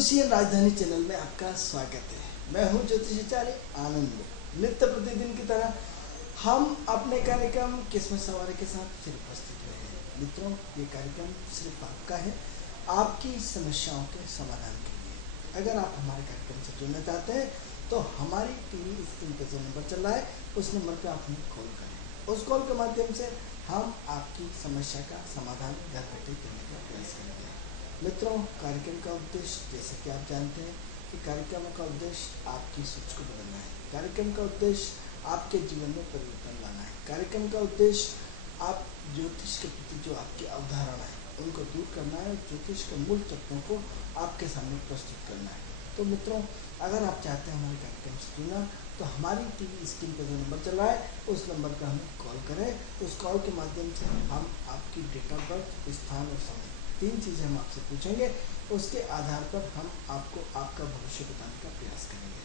ज्योतिषीय राजधानी चैनल में आपका स्वागत है। मैं हूं ज्योतिषाचार्य आनंद। नित्य प्रतिदिन की तरह हम अपने कार्यक्रम किस्मत सवारी के साथ फिर उपस्थित हुए हैं। मित्रों, ये कार्यक्रम सिर्फ आपका है, आपकी समस्याओं के समाधान के लिए। अगर आप हमारे कार्यक्रम से जुड़ना चाहते हैं तो हमारी टीवी स्क्रीन पर जो नंबर चल रहा है उस नंबर पर आप हमें कॉल करें। उस कॉल के माध्यम से हम आपकी समस्या का समाधान घर बैठे करने का प्रयास करेंगे। मित्रों, कार्यक्रम का उद्देश्य, जैसे कि आप जानते हैं कि कार्यक्रम का उद्देश्य आपकी सोच को बदलना है। कार्यक्रम का उद्देश्य आपके जीवन में परिवर्तन लाना है। कार्यक्रम का उद्देश्य आप ज्योतिष के प्रति जो आपकी अवधारणा है उनको दूर करना है और ज्योतिष के मूल तत्वों को आपके सामने प्रस्तुत करना है। तो मित्रों, अगर आप चाहते हैं हमारे कार्यक्रम से जुड़ना तो हमारी टीवी स्क्रीन पर जो नंबर चल रहा है उस नंबर पर हमें कॉल करें। उस कॉल के माध्यम से हम आपकी डेट ऑफ बर्थ, स्थान और समय, 3 चीज़ें हम आपसे पूछेंगे। उसके आधार पर हम आपको आपका भविष्य बताने का प्रयास करेंगे।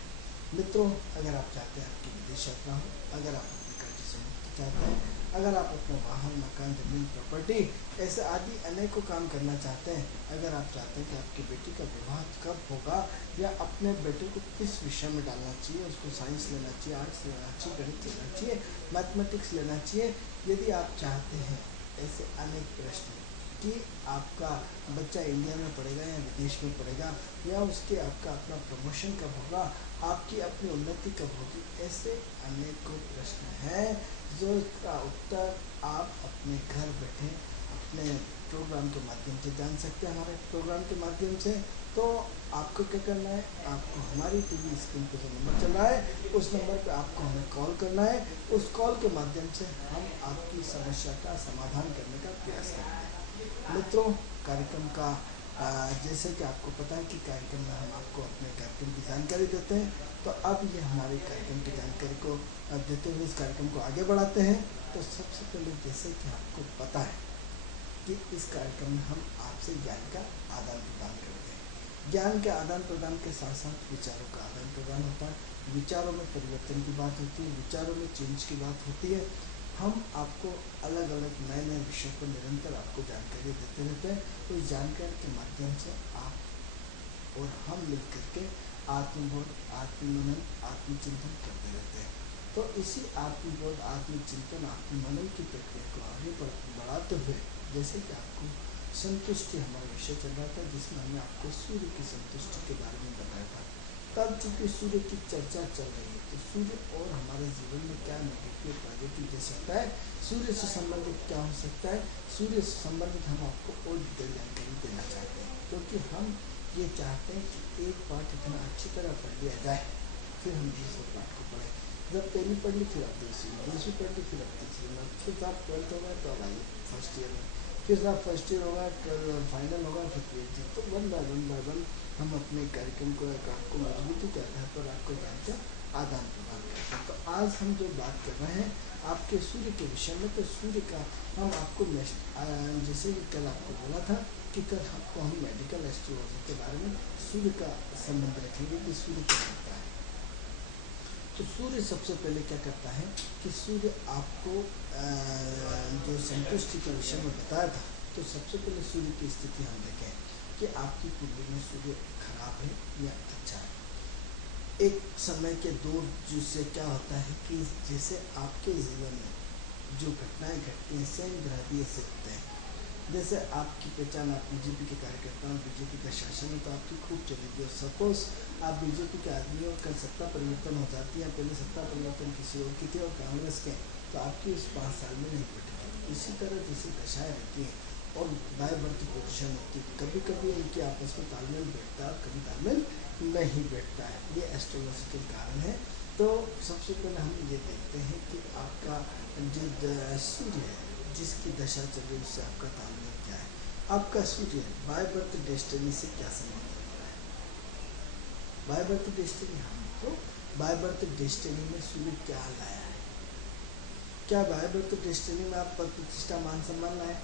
मित्रों, अगर आप चाहते हैं आपकी विदेश यात्रा हो, अगर आप अपने कर्ज से मुक्ति चाहते हैं, अगर आप अपना वाहन, मकान, जमीन, प्रॉपर्टी ऐसे आदि अनेकों काम करना चाहते हैं, अगर आप चाहते हैं कि आपकी बेटी का विवाह कब होगा या अपने बेटे को किस विषय में डालना चाहिए, उसको साइंस लेना चाहिए, आर्ट्स लेना चाहिए, गणित लेना चाहिए, मैथमेटिक्स लेना चाहिए, यदि आप चाहते हैं ऐसे अनेक प्रश्न कि आपका बच्चा इंडिया में पढ़ेगा या विदेश में पढ़ेगा, या उसके आपका अपना प्रमोशन कब होगा, आपकी अपनी उन्नति कब होगी, ऐसे अनेकों प्रश्न हैं जो इसका उत्तर आप अपने घर बैठे अपने प्रोग्राम के माध्यम से जान सकते हैं। हमारे प्रोग्राम के माध्यम से तो आपको क्या करना है, आपको हमारी टीवी स्क्रीन पर जो नंबर चल रहा है उस नंबर पर आपको हमें कॉल करना है। उस कॉल के माध्यम से हम आपकी समस्या का समाधान करने का प्रयास करेंगे। मित्रों, कार्यक्रम का जैसे कि आपको पता है कि कार्यक्रम में हम आपको अपने कार्यक्रम की जानकारी देते हैं, तो अब ये हमारे कार्यक्रम की जानकारी को देते हुए इस कार्यक्रम को आगे बढ़ाते हैं। तो सबसे पहले, जैसे कि आपको पता है कि इस कार्यक्रम में हम आपसे ज्ञान का आदान प्रदान करते हैं। ज्ञान के आदान प्रदान के साथ साथ विचारों का आदान प्रदान होता है। विचारों में परिवर्तन की बात होती है, विचारों में चेंज की बात होती है। हम आपको अलग अलग नए नए विषयों पर निरंतर आपको जानकारी देते रहते हैं। तो इस जानकारी के माध्यम से आप और हम मिलकर के आत्मबोध, आत्ममनन, आत्मचिंतन करते रहते हैं। तो इसी आत्मबोध, आत्मचिंतन, आत्ममनन की प्रक्रिया को आगे बढ़ाते हुए, जैसे कि आपको संतुष्टि हमारा विषय चल रहा था, जिसमें हमने आपको सूर्य की संतुष्टि के बारे में बताया था। तब चूँकि सूर्य की चर्चा चल रही है तो सूर्य और हमारे जीवन में क्या नेगेटिव पॉजिटिव दे सकता है, सूर्य से संबंधित क्या हो सकता है, सूर्य से संबंधित हम आपको और डिटेल जानकारी देना चाहते हैं। क्योंकि हम ये चाहते हैं कि एक पाठ इतना अच्छी तरह पढ़ लिया जाए, फिर हम दूसरे पाठ को पढ़ें। जब पहली पढ़ ली फिर आप दूसरी पढ़ ली फिर आप तीसरी में, फिर आप 12th हो गए तो अब आइए फर्स्ट ईयर में, फिर आप फर्स्ट ईयर होगा, फाइनल होगा, फिर PhD। तो वन बाय वन हम अपने कार्यक्रम को आपको मजबूती के आधार पर आपको ज्ञान का आदान प्रदान करते हैं। तो आज हम जो बात कर रहे हैं आपके सूर्य के विषय में, तो सूर्य का हम आपको जैसे कि कल आपको बोला था कि कल आपको हम मेडिकल एस्ट्रोलॉजी के बारे में सूर्य का संबंध रखेंगे कि सूर्य क्या करता है। तो सूर्य सबसे पहले क्या करता है कि सूर्य आपको जो संतुष्टि के विषय में बताया था, तो सबसे पहले सूर्य की स्थिति हम देखें कि आपकी कुंडली में सूर्य खराब है या अच्छा है। एक समय के दौर जिससे क्या होता है कि जैसे आपके जीवन में जो घटनाएं घटती हैं शनि ग्रह भी ऐसे होते हैं। जैसे आपकी पहचान, आप बीजेपी के कार्यकर्ता हैं, बीजेपी का शासन है तो आपकी खूब चलेगी। और सपोज आप बीजेपी के आदमी और कल सत्ता परिवर्तन हो जाती है, पहले सत्ता परिवर्तन किसी और की थी और कांग्रेस के, तो आपकी उस 5 साल में नहीं बैठेगी। इसी तरह जैसी दशाएँ रहती हैं और बाय बर्थ पोजिशन होती है, कभी कभी उनके आपस में तालमेल बैठता है और कभी तालमेल नहीं बैठता है। ये एस्ट्रोलॉजी के कारण है। तो सबसे पहले हम ये देखते हैं कि आपका जो सूर्य है जिसकी दशा चल रही है उससे आपका तालमेल क्या है। आपका सूर्य बाय बर्थ डेस्टिनी से क्या संबंध होता है। बाय बर्थ डेस्टिनी, हमको बाय बर्थ डेस्टिनी में सूर्य क्या लाया है। क्या बाय बर्थ डेस्टिनी में आप पद प्रतिष्ठा मान सम्मान लाए,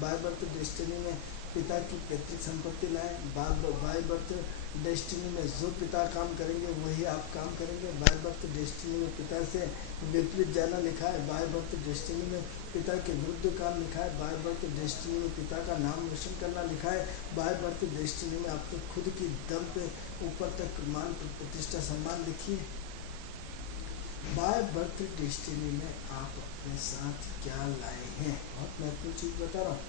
बाय बर्थ डेस्टिनी में पिता की पैतृक संपत्ति लाएं। बाय बर्थ डेस्टिनी में जो पिता काम करेंगे वही आप काम करेंगे। बाय बर्थ डेस्टिनी में पिता से विपरीत जाना लिखा है। बाय बर्थ डेस्टिनी में पिता के विरुद्ध काम लिखा है। बाय बर्थ डेस्टिनी में पिता का नाम रोशन करना लिखा है। बाय बर्थ डेस्टिनी में आप तो खुद की दम पे ऊपर तक मान प्रतिष्ठा सम्मान लिखिए। बाय बर्थ डेस्टिनी में आप अपने साथ क्या लाए हैं, बहुत महत्वपूर्ण चीज बता रहा हूँ,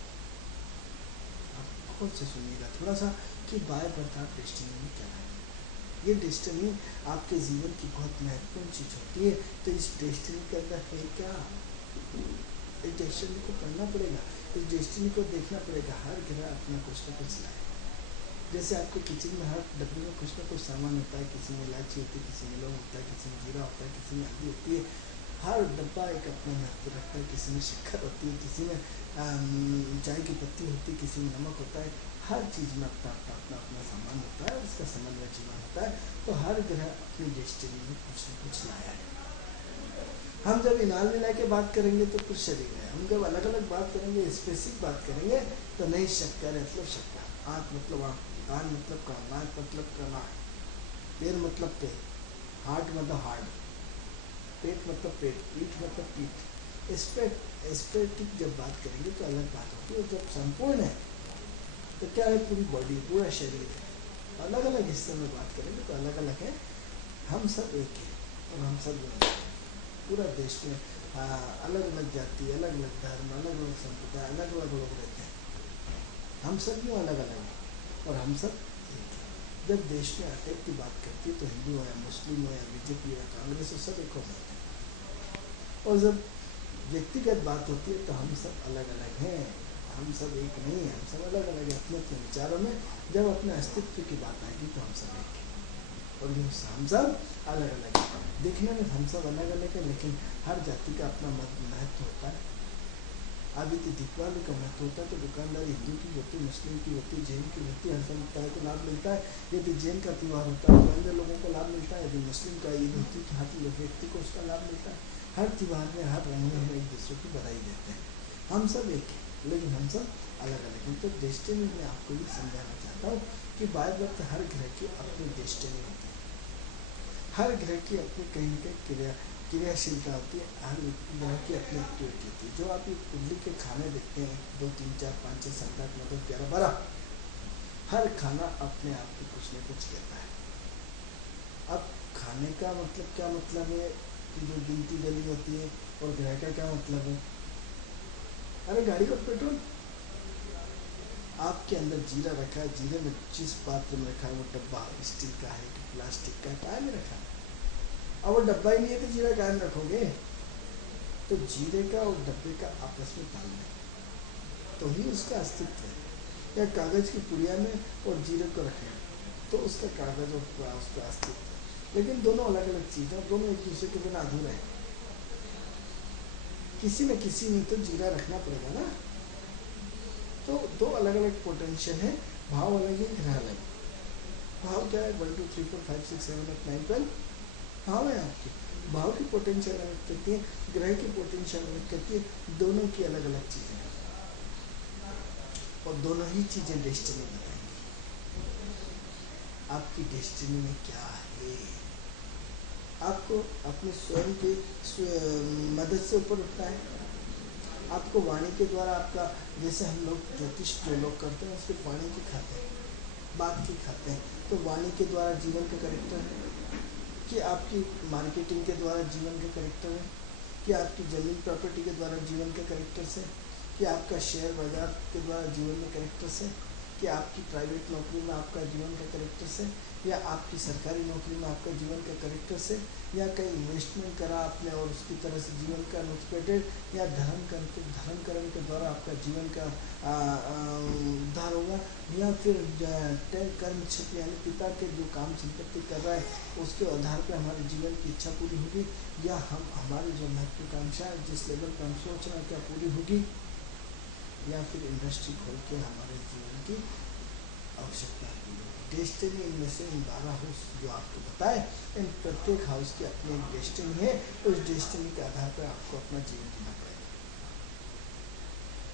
आप खुद से सुनिएगा थोड़ा सा कि बाय बर्थ आप डेस्टिनी में क्या लाए हैं। ये डेस्टिनी आपके जीवन की बहुत महत्वपूर्ण चीज होती है। तो इस डेस्टिनी के अंदर है क्या, इस डेस्टिनी को पढ़ना पड़ेगा, इस डेस्टिनी को देखना पड़ेगा। हर ग्रह अपना कुछ न कुछ लाए। जैसे आपके किचन में हर डब्बे में कुछ ना कुछ सामान होता है, किसी में इलायची होती है, किसी में लौंग होता है, किसी में जीरा होता है, किसी में हल्दी होती है। हर डब्बा एक अपना महत्व रखता है। किसी में शक्कर होती है, किसी में चाय की पत्ती होती है, किसी में नमक होता है। हर चीज़ में अपना अपना अपना अपना सामान होता है, उसका समन्वय जीवन होता है। तो हर ग्रह अपनी डेस्टिनी में कुछ न कुछ लाया है। हम जब इनाल मिला के बात करेंगे तो कुछ शरीर है, हम जब अलग अलग बात करेंगे, स्पेसिफिक बात करेंगे तो नहीं शक्कर है मतलब शक्कर, आँख मतलब आँख, कान मतलब कान, नाक मतलब नाक, पैर मतलब पैर, हार्ट मतलब हार्ट, पेट मतलब पेट, पीठ मतलब पीठ। एस्पेटिक जब बात करेंगे तो अलग बात होती है। जब संपूर्ण है तो क्या है, पूरी बॉडी पूरा शरीर है। अलग अलग हिस्से में बात करेंगे तो अलग अलग है। हम सब एक है और हम सब पूरा देश में अलग अलग जाति, अलग अलग धर्म, अलग अलग संप्रदाय, अलग अलग लोग रहते हैं। हम सब यूँ अलग अलग हैं और हम सब एक हैं। जब देश में अटैक की बात करती है तो हिंदू हो या मुस्लिम हो या बीजेपी या कांग्रेस हो, सब एक हो जाते हैं। और जब व्यक्तिगत बात होती है तो हम सब अलग अलग हैं, हम सब एक नहीं है, हम सब अलग अलग है अपने अपने विचारों में। जब अपने अस्तित्व की बात आएगी तो हम सब एक हैं और हम सब अलग अलग हैं। देखने में हम सब अलग अलग है, लेकिन हर जाति का अपना महत्व होता है। अभी तो दीपावली का महत्व होता है तो दुकानदारी हिंदू की होती, मुस्लिम की होती, जैन की होती, हर समुदाय को लाभ मिलता है। यदि जैन का त्यौहार होता है तो अन्य लोगों को लाभ मिलता है। यदि मुस्लिम का ईद होती है तो हर व्यक्ति को उसका लाभ मिलता है। हर त्यौहार में, हर रंग में हम एक दूसरे की बधाई देते हैं। हम सब एक हैं लेकिन हम सब अलग अलग हैं। तो डेस्टिनी में आपको ये समझाना चाहता हूँ कि बाय बर्थ हर ग्रह की अपनी डेस्टिनी होती है। हर ग्रह की अपनी कहीं न कहीं क्रियाशीलता होती है। हर ग्रह की अपनी एक्टिविटी होती है। जो आप ये कुंडली के खाने देखते हैं 2 3 4 5 6 7 8 9 10 11 12, हर खाना अपने आप में कुछ न कुछ कहता है। अब खाने का मतलब क्या मतलब है कि जो गिनती गली होती है, और ग्रह का क्या मतलब है। अरे गाड़ी का पेट्रोल आपके अंदर जीरा रखा है, जीरे में जिस पात्र में रखा है वो डब्बा स्टील का है कि प्लास्टिक का, काय में रखा है। अब वो डब्बा ही नहीं है तो जीरा काय में रखोगे। तो जीरे का और डब्बे का आपस में तालमेल तो ही उसका अस्तित्व है। या कागज की पुड़िया में और जीरे को रखें तो उसका कागज और उसका अस्तित्व है। लेकिन दोनों अलग अलग चीज़ है, दोनों एक दूसरे के बिना अधूरे हैं। किसी न किसी में तो जीरा रखना पड़ेगा ना। तो दो अलग अलग पोटेंशियल है, भाव अलग है, ग्रह अलग। भाव क्या है, 1 2 3 4 5 6 7 8 9 12 भाव है आपके। भाव की पोटेंशियल अलग कहती है, ग्रह की पोटेंशियल अलग कहती है। दोनों की अलग अलग चीज़ें हैं और दोनों ही चीज़ें डेस्टिनी बताएंगी। आपकी डेस्टिनी में क्या है। आपको अपने स्वयं के मदद से ऊपर उठना है। आपको वाणी के द्वारा आपका, जैसे हम लोग ज्योतिष जो लोग करते हैं उसके वाणी की खाते हैं, बात की खाते हैं। तो वाणी के द्वारा जीवन का करेक्टर है कि आपकी मार्केटिंग के द्वारा जीवन का करेक्टर है कि आपकी ज़मीन प्रॉपर्टी के द्वारा जीवन का करेक्टर्स है कि आपका शेयर बाजार के द्वारा जीवन में करेक्टर्स है कि आपकी प्राइवेट नौकरी में आपका जीवन का करेक्टर्स है या आपकी सरकारी नौकरी में आपका जीवन का करेक्टर्स है या कहीं इन्वेस्टमेंट करा आपने और उसकी तरह से जीवन का अनएक्सपेक्टेड या धर्म करण के द्वारा आपका जीवन का उद्धार होगा या फिर कर्म क्षेत्र यानी पिता के जो काम संपत्ति कर रहा है उसके आधार पर हमारे जीवन की इच्छा पूरी होगी या हम हमारी जो महत्वाकांक्षा है जिस लेवल पर हम सोच रहे हैं क्या पूरी होगी या फिर इंडस्ट्री खोल के हमारे जीवन की आवश्यकता पूरी होगी। डेस्टिनी इनमें से इन 12 हाउस जो आपको बताए, इन प्रत्येक हाउस की अपनी एक डेस्टिनी है। उस डेस्टिनी के आधार पर आपको अपना जीवन जीना पड़ेगा।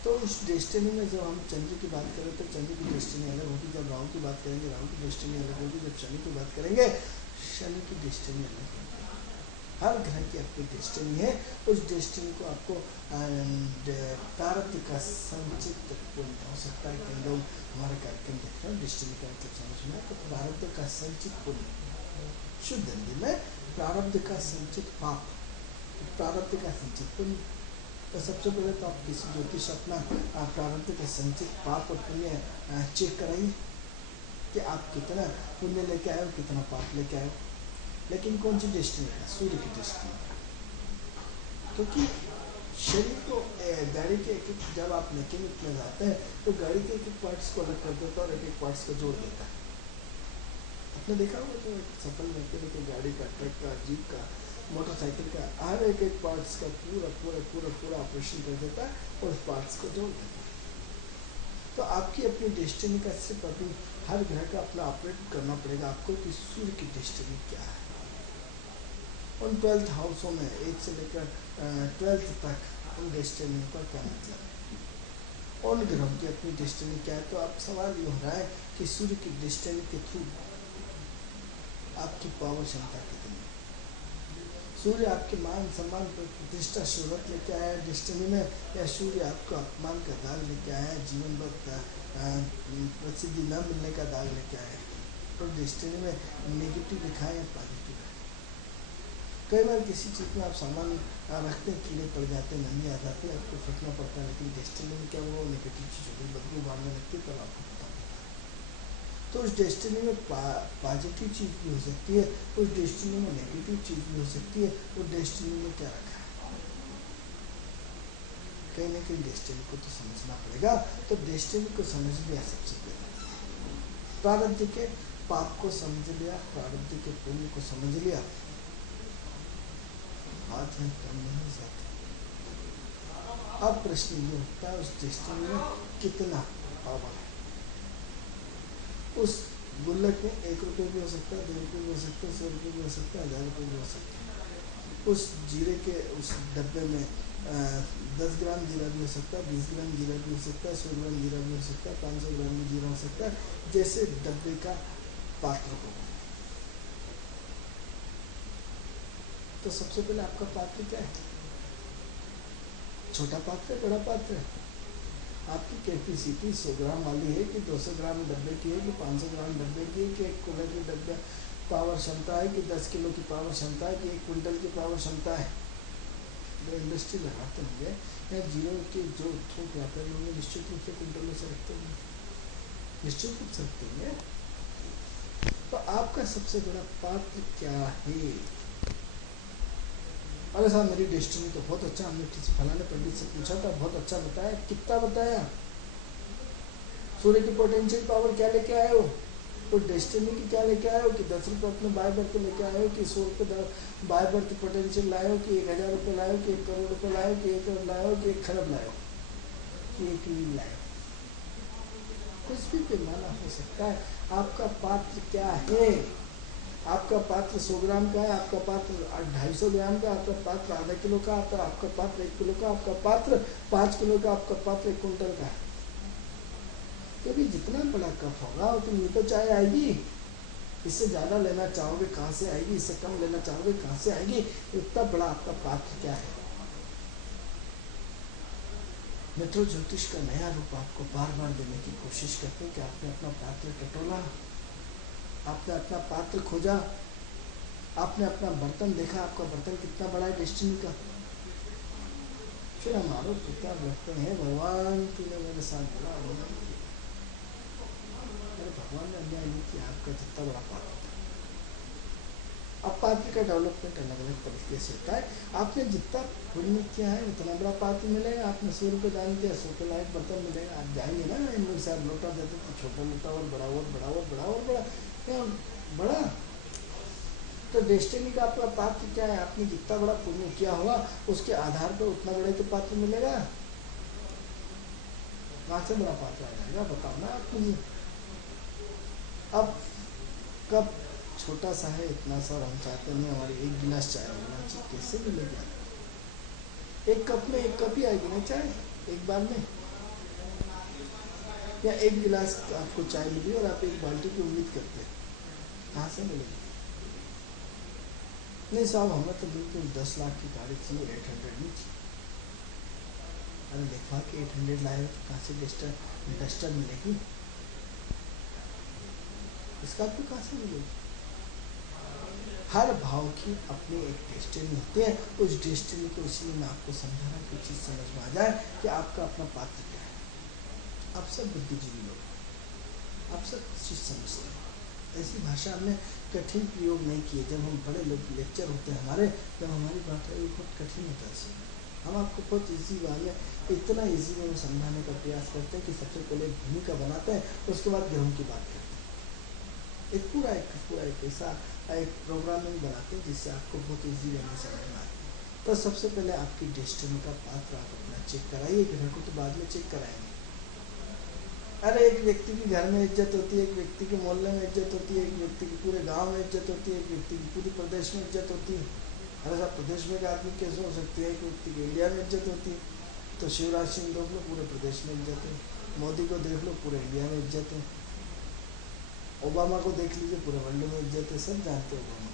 तो उस डेस्टिनी में जब हम चंद्र की बात करें तो चंद्र की डेस्टिनी अलग होगी, जब राहु की बात करेंगे राहु की डेस्टिनी अलग होगी, जब शनि की बात करेंगे शनि की डेस्टिनी अलग होगी। हर ग्रह की अपनी डेस्टिनी है। उस डेस्टिनी को आपको प्रारब्ध का संचित पुण्य हो सकता है। कई लोग हमारा कार्यक्रम देख रहे हैं, डेस्टिनी का मतलब समझना, तो प्रारब्ध का संचित पुण्य, शुद्ध हिंदी में प्रारब्ध का संचित पाप, प्रारब्ध का संचित पुण्य। तो सबसे पहले तो आप किसी ज्योतिष अपना प्रारब्ध का संचित पाप और पुण्य चेक कराइए कि आप कितना पुण्य लेके आए हो, कितना पाप लेके आए हो। लेकिन कौन सी डेस्टिनी का? सूर्य की डेस्टिनी का। क्योंकि शरीर को गाड़ी के एक जब आप मैकेनिक में जाते हैं तो गाड़ी के एक पार्ट्स को अलग कर देता है और एक पार्ट्स को जोड़ देता है। आपने देखा होगा जो सफल मैकेनिक गाड़ी का, ट्रक का, जीप का, मोटरसाइकिल का हर एक पार्ट्स का पूरा पूरा पूरा पूरा ऑपरेशन कर देता है और उस पार्ट्स को जोड़ देता है। तो आपकी अपनी डेस्टिनी का सिर्फ अभी हर ग्रह का अपना ऑपरेट करना पड़ेगा आपको कि सूर्य की डेस्टिनी क्या है। उन 12th हाउसों में 1 से लेकर 12th तक उन डेस्टिनी पर क्या मतलब है, उन ग्रहों की अपनी डेस्टिनी क्या है। तो अब सवाल ये हो रहा है कि सूर्य की डेस्टिनी के थ्रू आपकी पावर क्षमता कितनी है। सूर्य आपके मान सम्मान प्रतिष्ठा शोहरत लेके आया है डेस्टिनी में, या सूर्य आपको अपमान का दाग लेके आया है, जीवन भर प्रसिद्धि न मिलने का दाग लेके आया है। तो डेस्टिनी में नेगेटिव लिखा है या पॉजिटिव है। कई बार किसी चीज़ में आप सामान रखते हैं, कीड़े पड़ जाते हैं, नमी आ जाती है, आपको फेंकना पड़ता है, लेकिन डेस्टिनी में क्या हुआ, नेगेटिव चीज़ होगी, बदबू मारने लगती है, तब आपको पता पड़ता है। तो उस डेस्टिनी में पॉजिटिव चीज़ भी हो सकती है, उस डेस्टिनी में नेगेटिव चीज़ भी हो सकती है। उस डेस्टिनी में क्या रखा है, कहीं ना कहीं डेस्टिनी को तो समझना पड़ेगा। तो डेस्टिनी को समझ लिया सबसे पहले, प्रारब्ध के पाप को समझ लिया, प्रारब्ध के पुण्य को समझ लिया, बात है कम नहीं जाती। अब प्रश्न ये उठता है उस डेस्टिनी में कितना पावर है। उस गुल्लक में 1 रुपये भी हो सकता है, 2 रुपये भी हो सकता है, 100 रुपये भी हो सकता है, 1000 रुपये भी हो सकता है। उस जीरे के उस डब्बे में 10 ग्राम जीरा भी हो सकता है, 20 ग्राम जीरा भी हो सकता है, 100 ग्राम जीरा भी हो सकता है, 500 ग्राम भी जीरा हो सकता है, जैसे डब्बे का पात्र हो। तो सबसे पहले आपका पात्र क्या है, छोटा पात्र है, बड़ा पात्र है। आपकी कैपेसिटी 100 ग्राम वाली है कि 200 ग्राम डब्बे की है कि 500 ग्राम डब्बे की है कि 1 किलो की डब्बे पावर क्षमता है कि 10 किलो की पावर क्षमता है कि 1 क्विंटल की पावर क्षमता है। जो इंडस्ट्री लगाते होंगे या जीरो के जो थोक व्यापारी होंगे निश्चित रूप से क्विंटलों से रखते होंगे, निश्चित रूप से रखते होंगे। तो आपका सबसे बड़ा पात्र क्या है। अरे साहब मेरी डेस्टिनी तो बहुत अच्छा, हमने किसी फलाने पंडित से पूछा था, बहुत अच्छा बताया। कितना बताया? सूर्य की पोटेंशियल पावर क्या लेके आए हो, तो डेस्टिनी की क्या लेके आए हो कि 10 रुपये अपने बाय बर्थ लेके आए हो कि 100 रुपये बाय बर्थ पोटेंशियल लाए हो कि 1000 रुपये लाए हो कि 1 करोड़ रुपये लाए हो कि 1 करोड़ लाए हो कि 1 खरब लाए हो कि 1 मिलियन लाए हो। कुछ भी पैमाना हो सकता है। आपका पात्र क्या है। आपका पात्र 100 ग्राम का है, आपका पात्र 250 ग्राम का, आपका पात्र आधा किलो का, आपका पात्र 1 किलो का, आपका पात्र 5 किलो का, आपका पात्र 1 कुंटल का है। क्योंकि जितना बड़ा कप होगा उतनी तो चाय आएगी। इससे ज़्यादा लेना चाहोगे कहाँ से आएगी, इससे कम लेना चाहोगे कहाँ से आएगी। इतना बड़ा आपका पात्र क्या है। मित्रों, ज्योतिष का नया रूप आपको बार बार देने की कोशिश करते हैं कि आपने अपना पात्र टटोला, आपने अपना पात्र खोजा, आपने अपना बर्तन देखा, आपका बर्तन कितना बड़ा है डेस्टिनी का। फिर हम आरोप कितना रखते हैं, भगवान तूने मेरे साथ बड़ा अन्याय किया। अरे भगवान ने अन्याय नहीं किया, आपका जितना बड़ा पात्र था। अब पात्र का डेवलपमेंट अलग अलग तरीके से होता है। आपने जितना पुण्य किया है उतना बड़ा पात्र मिलेगा। आपने 100 रुपये दान किया, 100 के लायक बर्तन मिलेगा। आप जाएंगे ना, इन लोग साहब लोटा देते तो छोटा लोटा और बड़ा और बड़ा और बड़ा और बड़ा क्या बड़ा। तो डेस्टिनी का आपका पात्र क्या है। आपने जितना बड़ा पुण्य किया हुआ उसके आधार पर उतना बड़ा तो पात्र मिलेगा। वहां से बड़ा पात्र आ जाएगा। बताओ ना आप मुझे। अब कब छोटा सा है, इतना सा हम चाहते हैं हमारी 1 गिलास चाय मिलना चाहिए, कैसे मिलेगा। 1 कप में 1 कप ही आएगी ना चाय एक बार में। या एक गिलास आपको चाय मिली और आप एक बाल्टी की उम्मीद करते हैं, कहाँ से मिलेगी? नहीं साहब, हमें तो बिल्कुल 10 लाख की गाड़ी चाहिए, 800 नहीं चाहिए। अरे लिखवा के 800 लाए हो तो कहाँ से डस्टर मिलेगी? स्कॉर्पियो कहाँ से मिलेगी? हर भाव की अपनी एक डेस्टिनी होती है। उस डेस्टिनी को इसलिए मैं आपको समझा रहा कि चीज़ समझ में आ जाए कि आपका अपना पात्र क्या है। आप सब बुद्धिजीवी लोग, आप सब चीज़ समझते हैं। ऐसी भाषा हमने कठिन प्रयोग नहीं किए। जब हम बड़े लोग लेक्चर होते हैं हमारे, जब हमारी बात है बहुत कठिन होता है, हम आपको बहुत ईजी बात में, इतना ईजी में समझाने का प्रयास करते हैं कि सबसे पहले भूमिका बनाते हैं, उसके बाद ग्रहों की बात करते हैं। एक पूरा एक ऐसा एक प्रोग्रामिंग बनाते हैं जिससे आपको बहुत ईजी वे में समझ में आती है। तो सबसे पहले आपकी डेस्टिनी का पात्र आप अपना चेक कराइए, ग्रह को तो बाद में चेक कराएंगे। अरे एक व्यक्ति की घर में इज्जत होती है, एक व्यक्ति के मोहल्ले में इज्जत होती है, एक व्यक्ति की पूरे गांव में इज्जत होती है, एक व्यक्ति की पूरे प्रदेश में इज्जत होती है। अरे साहब, प्रदेश में एक आदमी कैसे हो सकती है? एक व्यक्ति की इंडिया में इज्जत होती है। तो शिवराज सिंह देख लो, पूरे प्रदेश में इज्जत है। मोदी को देख लो, पूरे इंडिया में इज्जत है। ओबामा को देख लीजिए, पूरे वर्ल्ड में इज्जत है। सब जानते हो ओबामा।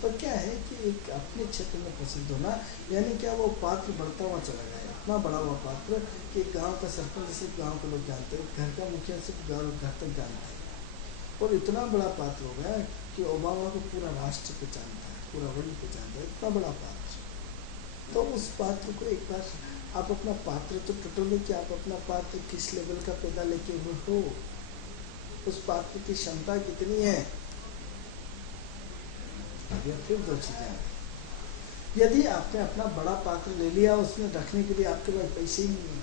तो क्या है कि एक अपने क्षेत्र में प्रसिद्ध होना, यानी क्या वो पात्र बढ़ता हुआ चला गया, इतना बड़ा हुआ पात्र कि गांव का सरपंच सिर्फ गांव के लोग जानते हैं, घर का मुखिया सिर्फ घर तक जानता है, और इतना बड़ा पात्र हो गया कि ओबामा को पूरा राष्ट्र पहचानता है, पूरा वर्ल्ड पहचानता है, इतना बड़ा पात्र। तो उस पात्र को एक बार आप अपना पात्र तो टटोले कि आप अपना पात्र किस लेवल का पैदा लेके हुए हो, उस पात्र की क्षमता कितनी है। अब यह फिर दो चीजें हैं। यदि आपने अपना बड़ा पात्र ले लिया, उसमें रखने के लिए आपके पास पैसे ही नहीं है,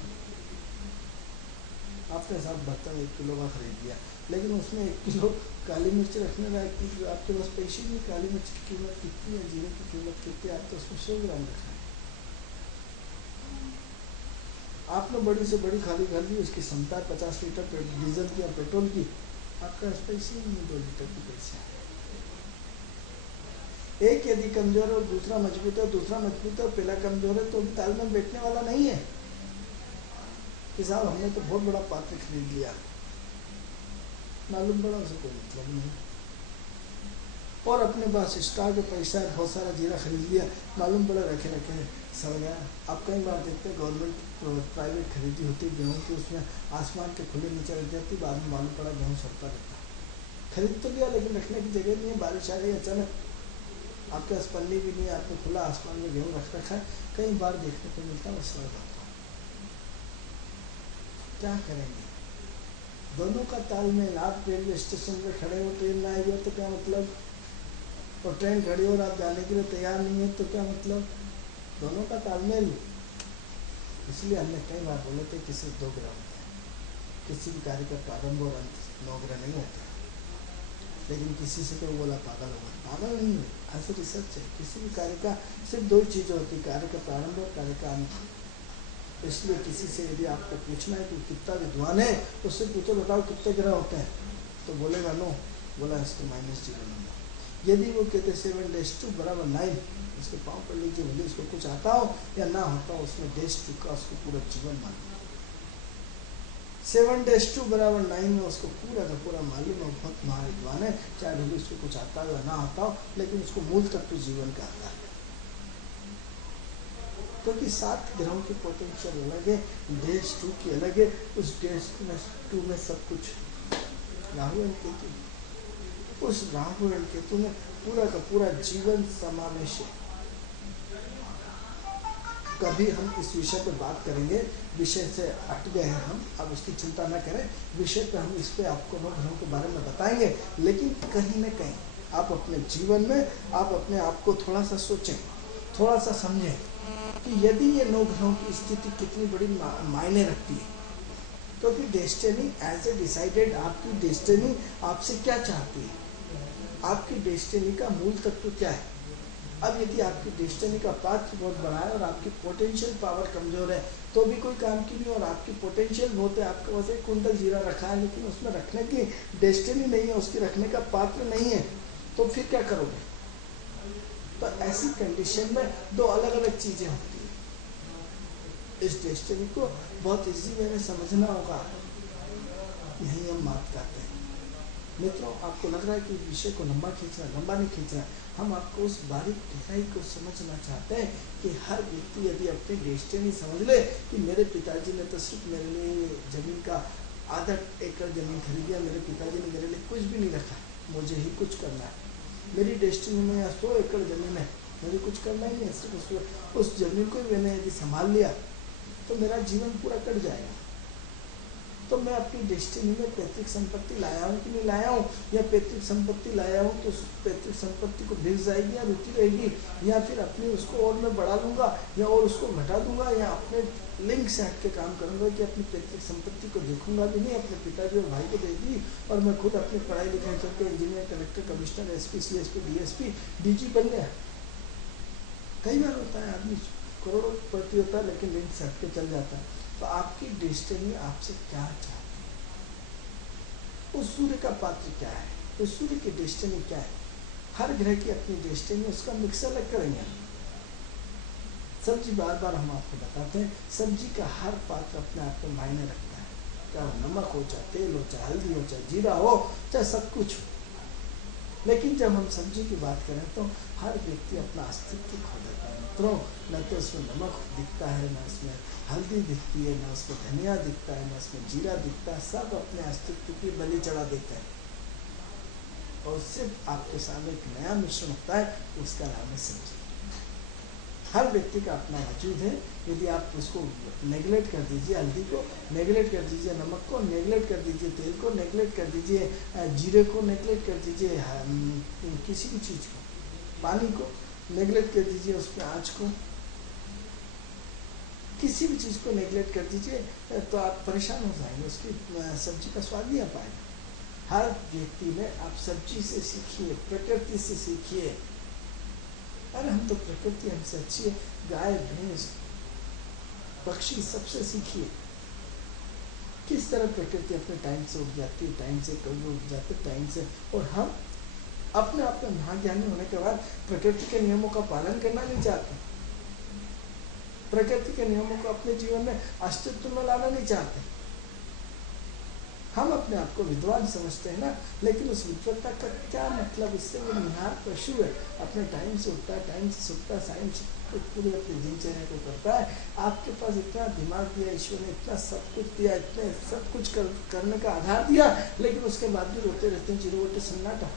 आपने साथ बर्तन 1 किलो का खरीद लिया, लेकिन उसमें 1 किलो काली मिर्च रखने लायक की आपके पास पैसे ही नहीं। काली मिर्च की कीमत कितनी है, जीरे की कीमत कितनी है, आप तो उसमें 100 ग्राम रखना है। आपने बड़ी से बड़ी खाली घर ली, उसकी क्षमता 50 लीटर डीजल की या पेट्रोल की, आपके पास पैसे ही नहीं, 2 लीटर की पैसे। एक यदि कमजोर है और दूसरा मजबूत है, दूसरा मजबूत है और पहला कमजोर है, तो तालमेल बैठने वाला नहीं है कि साहब हमने तो बहुत बड़ा पात्र खरीद लिया, मालूम पड़ा उसे कोई मतलब नहीं। और अपने पास स्टॉक का पैसा है, बहुत सारा जीरा खरीद लिया, मालूम पड़ा रखे सड़ गया। आप कई बार देखते हैं गवर्नमेंट प्राइवेट खरीदी होती है गेहूँ की, उसमें आसमान के खुले नीचे रख जाती, बाद में मालूम पड़ा गेहूँ सड़ता रहता है। खरीद तो लिया लेकिन रखने की जगह नहीं है, बारिश आ गई अचानक, आपके पास पन्नी भी नहीं है, आपने खुला आसमान में गेहूँ रख रखा है, कई बार देखने को मिलता है, सड़ जाता। क्या करेंगे? दोनों का तालमेल। आप रेलवे स्टेशन पे खड़े हो, ट्रेन ना आई हो तो क्या मतलब, और ट्रेन खड़ी हो और आप जाने के लिए तैयार नहीं है तो क्या मतलब, दोनों का तालमेल। इसलिए हमने कई बार बोले थे कि सिर्फ 2 ग्रह होते हैं, किसी भी कार्य का प्रारंभ और अंत 9 ग्रह नहीं होते। लेकिन किसी से तो बोला पागल होगा, पागल नहीं है, ऐसे रिसर्च है। किसी भी कार्य का सिर्फ 2 चीज़ें होती, कार्य का प्रारंभ और कार्य का अंत। इसलिए किसी से यदि आपको पूछना है कि कितना विद्वान है, उससे पूछो बताओ कितने ग्रह होते हैं, तो बोलेगा नो, बोला इसको -0 नंबर। यदि वो कहते 7 = 9, उसके पाँव पर लीजिए, भले उसको कुछ आता हो या ना होता हो, उसमें -2 का उसको पूरा जीवन मालूम। 7 = 9 में उसको पूरा का पूरा मालूम है, बहुत महाविद्वान है, चाहे भले उसको कुछ आता हो या ना आता हो, लेकिन उसको मूल तत्व जीवन का आता है। क्योंकि 7 ग्रहों की पोटेंशियल अलग है, -2 की अलग है। उस -2 में सब कुछ राहु एंड केतु, उस राहु एंड केतु में पूरा का पूरा जीवन समावेश है। कभी हम इस विषय पर बात करेंगे, विषय से हट गए हैं हम, अब उसकी चिंता न करें, विषय पर हम इस पर आपको 9 ग्रहों के बारे में बताएंगे। लेकिन कहीं न कहीं आप अपने जीवन में आप अपने आप को थोड़ा सा सोचें, थोड़ा सा समझें कि यदि ये 9 ग्रहों की स्थिति कितनी बड़ी मायने रखती है। क्योंकि डेस्टिनी एज ए डिसाइडेड, आपकी डेस्टिनी आपसे क्या चाहती है, आपकी डेस्टिनी का मूल तत्व क्या है। अब यदि आपकी डेस्टिनी का पात्र बहुत बड़ा है और आपकी पोटेंशियल पावर कमजोर है, तो भी कोई काम की नहीं, और आपकी पोटेंशियल बहुत है, आपके पास 1 कुंटल जीरा रखा है, लेकिन उसमें रखने की डेस्टिनी नहीं है, उसकी रखने का पात्र नहीं है, तो फिर क्या करोगे? तो ऐसी कंडीशन में 2 अलग अलग चीजें होती है। इस डेस्टिनी को बहुत इजी वे में समझना होगा। यही हम बात करते हैं मित्रों। आपको लग रहा है कि विषय को लंबा नहीं खींचना। हम आपको उस बारीक गहराई को समझना चाहते हैं कि हर व्यक्ति यदि अपनी डेस्टिनी समझ ले कि मेरे पिताजी ने तो सिर्फ मेरे लिए जमीन का आधा एकड़ जमीन खरीदी है, मेरे पिताजी ने मेरे लिए कुछ भी नहीं रखा, मुझे ही कुछ करना है। मेरी डेस्टिनी में यहाँ 100 एकड़ जमीन है, मुझे कुछ करना ही नहीं है, सिर्फ उस जमीन को मैंने यदि संभाल लिया तो मेरा जीवन पूरा कट जाएगा। तो मैं अपनी डेस्टिनी में पैतृक संपत्ति लाया हूँ कि नहीं लाया हूँ, या पैतृक संपत्ति लाया हूँ तो उस पैतृक संपत्ति को भिग जाएगी या रुकी रहेगी, या फिर अपनी उसको और मैं बढ़ा लूँगा या और उसको घटा दूंगा, या अपने लिंक से हट के काम करूँगा कि अपनी पैतृक संपत्ति को देखूंगा भी नहीं, अपने पिताजी और भाई को दे दी और मैं खुद अपनी पढ़ाई लिखाई करके engineer, collector, commissioner, SP, CSP, DSP, DG बन गया। कई बार होता है, आदमी करोड़पति होता है लेकिन लिंक से हट के चल जाता है। तो आपकी डेस्टिनी आपसे क्या चाहती है, उस सूर्य का पात्र क्या है, उस सूर्य की डेस्टिनी क्या है। हर ग्रह की अपनी डेस्टिनी, उसका मिक्स अलग करेंगे। सब्जी बार बार हम आपको बताते हैं, सब्जी का हर पात्र अपने आप में मायने रखता है, चाहे वो नमक हो, चाहे तेल हो, चाहे हल्दी हो, चाहे जीरा हो, चाहे सब कुछ हो। लेकिन जब हम सब्जी की बात करें तो हर व्यक्ति अपना अस्तित्व खो देता है मित्रों। न तो उसमें नमक दिखता है, न उसमें हल्दी दिखती है, न उसमें धनिया दिखता है, न उसमें जीरा दिखता है। सब अपने अस्तित्व की बलि चढ़ा देते हैं और सिर्फ आपके सामने एक नया मिश्रण होता है, उसका नाम है सब्जी। हर व्यक्ति का अपना वजूद है। यदि आप उसको नेगलेक्ट कर दीजिए, हल्दी को नेगलेक्ट कर दीजिए, नमक को नेगलेक्ट कर दीजिए, तेल को नेगलेक्ट कर दीजिए, जीरे को नेगलेक्ट कर दीजिए, किसी भी चीज़ को, पानी को नेगलेक्ट कर दीजिए, उसकी आँच को, किसी भी चीज़ को नेगलेक्ट कर दीजिए तो आप परेशान हो जाएंगे, उसकी सब्जी का स्वाद नहीं आ पाएगा। हर व्यक्ति में आप सब्जी से सीखिए, प्रकृति से सीखिए। अरे हम तो प्रकृति हमसे अच्छी है, गाय, भैंस, पक्षी, सबसे सीखिए किस तरह प्रकृति अपने टाइम से उठ जाती है, टाइम से कभी उठ जाते टाइम से। और हम अपने आप में महाज्ञानी होने के बाद प्रकृति के नियमों का पालन करना नहीं चाहते, प्रकृति के नियमों को अपने जीवन में अस्तित्व में लाना नहीं चाहते। हम अपने आप को विद्वान समझते हैं ना, लेकिन उस विद्वत्ता का क्या मतलब, इससे वो निहार पशु है, अपने टाइम से उठता है, टाइम से सोता है, टाइम से पूरी अपनी दिनचर्या को करता है। आपके पास इतना दिमाग दिया ईश्वर ने, इतना सब कुछ दिया, इतने सब कुछ करने का आधार दिया, लेकिन उसके बाद भी रोते रहते हैं, चिरोटे सन्नाटा।